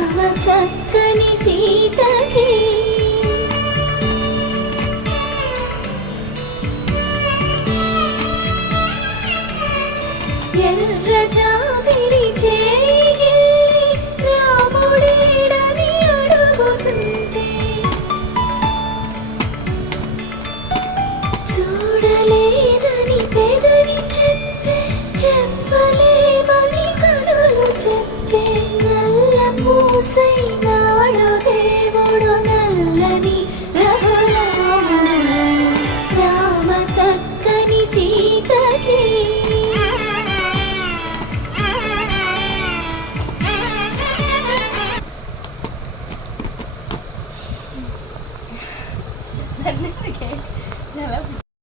రామ చక్కని సీతకి ఎర్ర జాబిలి చేయి రాముడేడని అడుగుతుంటే చూడలేదని పెదవి చెప్పే చెప్పలేమని కనులు చెప్పే నల్ల పూసైనాడు దేవుడు నల్లని రఘురాముడు రామ చక్కని సీతకి నన్ను